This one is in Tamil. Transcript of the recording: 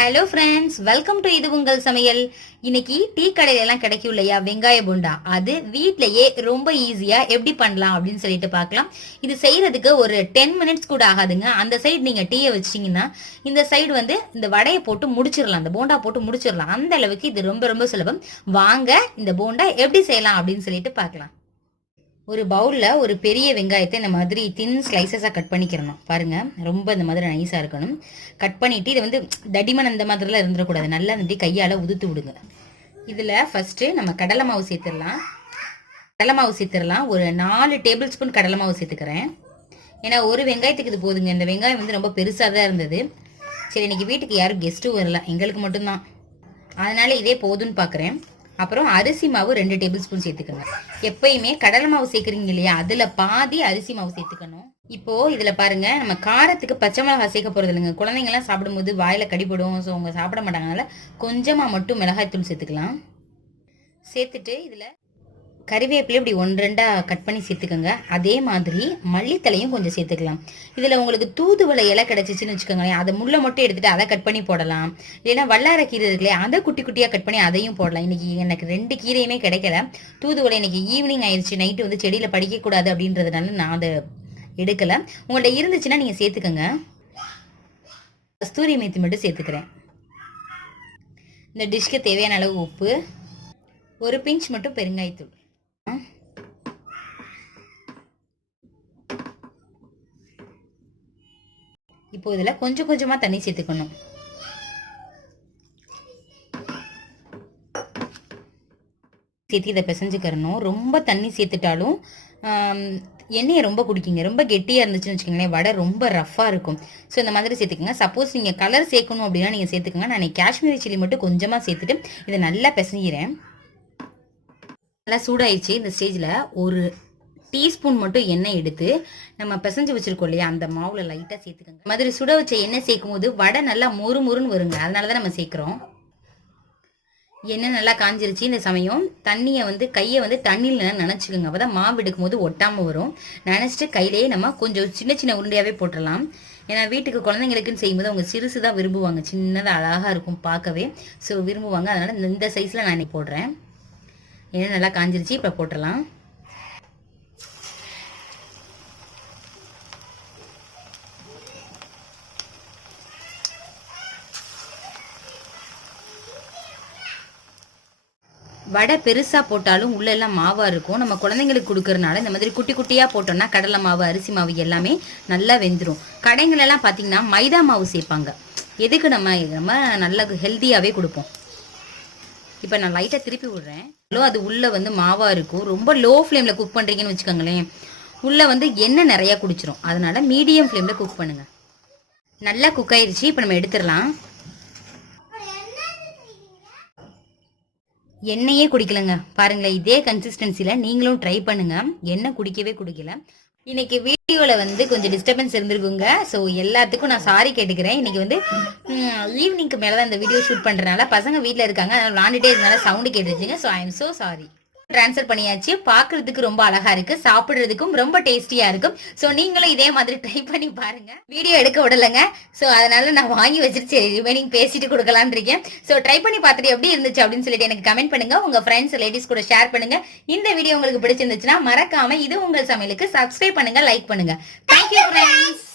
ஹலோ ஃப்ரெண்ட்ஸ், வெல்கம் டு இது உங்கள் சமையல். இன்னைக்கு டீ கடையில எல்லாம் கிடைக்கும் இல்லையா வெங்காய போண்டா, அது வீட்லயே ரொம்ப ஈஸியா எப்படி பண்ணலாம் அப்படின்னு சொல்லிட்டு பார்க்கலாம். இது செய்யறதுக்கு ஒரு 10 மினிட்ஸ் கூட ஆகாதுங்க. அந்த சைடு நீங்க டீயை வச்சிட்டீங்கன்னா இந்த சைடு வந்து இந்த வடையை போட்டு முடிச்சிடலாம், இந்த போண்டா போட்டு முடிச்சிடலாம். அந்த அளவுக்கு இது ரொம்ப ரொம்ப சுலபம். வாங்க இந்த போண்டா எப்படி செய்யலாம் அப்படின்னு சொல்லிட்டு பார்க்கலாம். ஒரு பவுல்ல ஒரு பெரிய வெங்காயத்தை இந்த மாதிரி தின் ஸ்லைசஸாக கட் பண்ணிக்கிறணும். பாருங்க, ரொம்ப இந்த மாதிரி நைஸாக இருக்கணும். கட் பண்ணிட்டு இதை வந்து தடிமன் அந்த மாதிரிலாம் இருந்துடக்கூடாது. நல்லா இந்த கையால் உதுத்து விடுங்க. இதில் ஃபர்ஸ்ட் நம்ம கடலை மாவு சேர்த்துடலாம். ஒரு 4 டேபிள் ஸ்பூன் கடலை மாவு சேர்த்துக்கிறேன். ஏன்னா ஒரு வெங்காயத்துக்கு இது போதுங்க. இந்த வெங்காயம் வந்து ரொம்ப பெருசாக தான் இருந்தது. சரி, இன்னைக்கு வீட்டுக்கு யாரும் கெஸ்ட்டும் வரல, எங்களுக்கு மட்டும்தான், அதனால இதே போதும்னு பார்க்குறேன். அப்புறம் அரிசி மாவு 2 டேபிள் ஸ்பூன் சேர்த்துக்கணும். எப்பயுமே கடலை மாவு சேர்க்குறீங்க இல்லையா, அதில் பாதி அரிசி மாவு சேர்த்துக்கணும். இப்போ இதில் பாருங்க, நம்ம காரத்துக்கு பச்சை மிளகாய் சேர்க்க போகிறது இல்லைங்க. குழந்தைங்கலாம் சாப்பிடும்போது வாயில கடிப்படும், ஸோ அவங்க சாப்பிட மாட்டாங்க. அதனால கொஞ்சமாக மட்டும் மிளகாய் தூள் சேர்த்துக்கலாம். சேர்த்துட்டு இதில் கறிவேப்பிலை இப்படி 1-2 கட் பண்ணி சேர்த்துக்கோங்க. அதே மாதிரி மல்லித்தலையும் கொஞ்சம் சேர்த்துக்கலாம். இதில் உங்களுக்கு தூதுவளை இலை கிடச்சிச்சின்னு வச்சுக்கோங்களேன், அதை முள்ளை மட்டும் எடுத்துகிட்டு அதை கட் பண்ணி போடலாம். இல்லைன்னா வல்லார கீரை இருக்குல்லையே, அதை குட்டி குட்டியாக கட் பண்ணி அதையும் போடலாம். இன்றைக்கி எனக்கு 2 கீரையுமே கிடைக்கல. தூதுவளை இன்னைக்கு ஈவினிங் ஆயிடுச்சு, நைட்டு வந்து செடியில் படிக்கக்கூடாது அப்படின்றதுனால நான் அதை எடுக்கலை. உங்கள்கிட்ட இருந்துச்சுன்னா நீங்கள் சேர்த்துக்கோங்க. கஸ்தூரி மேத்தி மட்டும் சேர்த்துக்கிறேன். இந்த டிஷ்க்கு தேவையான அளவு உப்பு, ஒரு பிஞ்ச் மட்டும் பெருங்காயத்தூள். இப்போ இதில் கொஞ்சம் கொஞ்சமாக தண்ணி சேர்த்துக்கணும். சேர்த்து இதை பிசைஞ்சுக்கிறணும். ரொம்ப தண்ணி சேர்த்துட்டாலும் எண்ணெயை ரொம்ப குடிக்கிங்க. ரொம்ப கெட்டியாக இருந்துச்சுன்னு வச்சுக்கோங்களேன், வடை ரொம்ப ரஃப்பாக இருக்கும். ஸோ இந்த மாதிரி சேர்த்துக்கோங்க. சப்போஸ் நீங்கள் கலர் சேர்க்கணும் அப்படின்னா நீங்கள் சேர்த்துக்கோங்க. நான் காஷ்மீரி சில்லி மட்டும் கொஞ்சமாக சேர்த்துட்டு இதை நல்லா பிசைஞ்சிக்கிறேன். நல்லா சூடாயிடுச்சு. இந்த ஸ்டேஜில் ஒரு டீஸ்பூன் மட்டும் எண்ணெய் எடுத்து நம்ம பிசைஞ்சு வச்சிருக்கோம் இல்லையா, அந்த மாவுல லைட்டாக சேர்த்துக்கோங்க. மாதிரி சுட வச்ச எண்ணெய் சேர்க்கும் போது வடை நல்லா மொறு மொறுன்னு வருங்க, அதனால தான் நம்ம சேர்க்குறோம். எண்ணெய் நல்லா காஞ்சிருச்சு. இந்த சமயம் தண்ணியை வந்து கையை வந்து தண்ணியில் நினச்சிக்கோங்க, அப்போ தான் மாவு எடுக்கும் போது ஒட்டாமல் வரும். நினச்சிட்டு கையிலேயே நம்ம கொஞ்சம் சின்ன சின்ன உருண்டையாகவே போட்டுடலாம். ஏன்னா வீட்டுக்கு குழந்தைங்களுக்குன்னு செய்யும்போது அவங்க சிறுசு தான் விரும்புவாங்க, சின்னதாக அழகாக இருக்கும் பார்க்கவே, ஸோ விரும்புவாங்க. அதனால் இந்த சைஸில் நான் இன்னைக்கு போடுறேன். எண்ணெய் நல்லா காஞ்சிருச்சு, இப்போ போட்டுடலாம். வடை பெருசாக போட்டாலும் உள்ளெல்லாம் மாவாக இருக்கும். நம்ம குழந்தைங்களுக்கு கொடுக்கறனால இந்த மாதிரி குட்டி குட்டியாக போட்டோம்னா கடலை மாவு அரிசி மாவு எல்லாமே நல்லா வெந்துடும். கடைங்களெல்லாம் பார்த்தீங்கன்னா மைதா மாவு சேர்ப்பாங்க. எதுக்கு நம்ம நல்லா ஹெல்த்தியாகவே கொடுப்போம். இப்போ நான் லைட்டாக திருப்பி விடுறேன். அது உள்ளே வந்து மாவாக இருக்கும். ரொம்ப லோ ஃப்ளேமில் குக் பண்ணுறீங்கன்னு வச்சுக்கோங்களேன், உள்ளே வந்து எண்ணெய் நிறையா குடிச்சிரும். அதனால் மீடியம் ஃப்ளேமில் குக் பண்ணுங்கள். நல்லா குக் ஆயிடுச்சு. இப்போ நம்ம எடுத்துடலாம். எண்ணெயே குடிக்கலங்க, பாருங்களேன். இதே கன்சிஸ்டன்சியில் நீங்களும் ட்ரை பண்ணுங்க. எண்ணெய் குடிக்கவே குடிக்கல. இன்னைக்கு வீடியோவில் வந்து கொஞ்சம் டிஸ்டர்பன்ஸ் இருந்திருக்குங்க. ஸோ எல்லாத்துக்கும் நான் சாரி கேட்டுக்கிறேன். இன்னைக்கு வந்து ஈவினிங்க்கு மேலே தான் இந்த வீடியோ ஷூட் பண்ணுறதுனால பசங்க வீட்டில் இருக்காங்க, அதனால் விளாண்டுட்டே இருந்தனால சவுண்டு கேட்டுருச்சுங்க. So I am so sorry. Transfer பண்ணியாச்சு. பார்க்கறதுக்கு ரொம்ப அழகா இருக்கு, சாப்பிட்றதுக்கும் ரொம்ப டேஸ்டியா இருக்கும். ஸோ நீங்களும் இதே மாதிரி ட்ரை பண்ணி பாருங்க. வீடியோ எடுக்க விடலைங்க, ஸோ அதனால நான் வாங்கி வச்சிருச்சு, ரிமைனிங் பேசிட்டு கொடுக்கலான் இருக்கேன். ஸோ ட்ரை பண்ணி பார்த்துட்டு எப்படி இருந்துச்சு அப்படின்னு சொல்லிட்டு எனக்கு கமெண்ட் பண்ணுங்க. உங்க ஃப்ரெண்ட்ஸ் லேடிஸ் கூட ஷேர் பண்ணுங்க. இந்த வீடியோ உங்களுக்கு பிடிச்சிருந்துச்சுன்னா மறக்காம இது உங்கள் சமையலுக்கு சப்ஸ்கிரைப் பண்ணுங்க, லைக் பண்ணுங்க. Thank you friends.